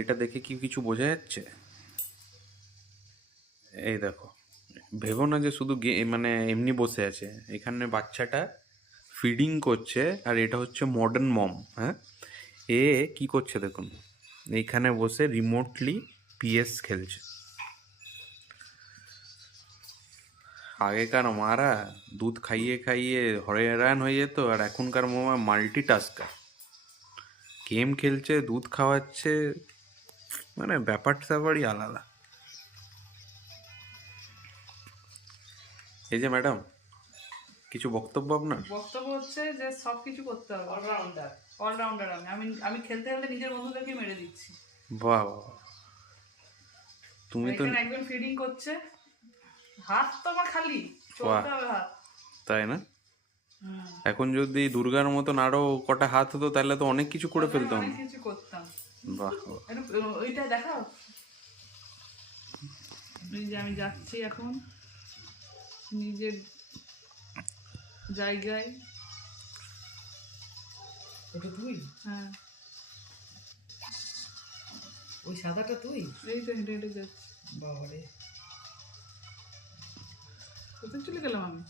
এটা দেখে কি কিছু বোঝা যাচ্ছে? এই দেখো, ভেবো না যে শুধু মানে এমনি বসে আছে। এখানে বাচ্চাটা ফিডিং করছে, আর এটা হচ্ছে মডার্ন মম। হ্যাঁ, এ কি করছে দেখুন, এইখানে বসে রিমোটলি পিএস খেলছে। আগেকার মারা দুধ খাইয়ে খাইয়ে হয়রান হয়ে যেত, আর এখনকার মামা মাল্টিটাস্কার, গেম খেলছে, দুধ খাওয়াচ্ছে, মানে ব্যাপারই আলাদা। এই যে ম্যাডাম, কিছু বক্তব্য আপনার? বক্তব্য হচ্ছে যে সব কিছু করতে হবে, অলরাউন্ডার। আমি খেলতে খেলতে নিজের বন্ধুদেরকে মেরে দিচ্ছি। বাহ বাহ, তুমি তো এখানে একজন ফিডিং করছে, হাত তো আমার খালি, বাহ, চলতে হবে হাত। তাই না? এখন যদি দুর্গার মতন আরো কটা হাত হতো তাহলে তো অনেক কিছু করে ফেলতাম। অনেক কিছু করতাম। বাহ বাহ। ওইটা দেখাও। এই যে আমি যাচ্ছি এখন নিজের জায়গায়। ওটা তুই? হ্যাঁ, ওই সাদাটা তুই? এই তো হেঁটে হেঁটে যাচ্ছি। বাবারে, কোথায় চলে গেলাম আমি?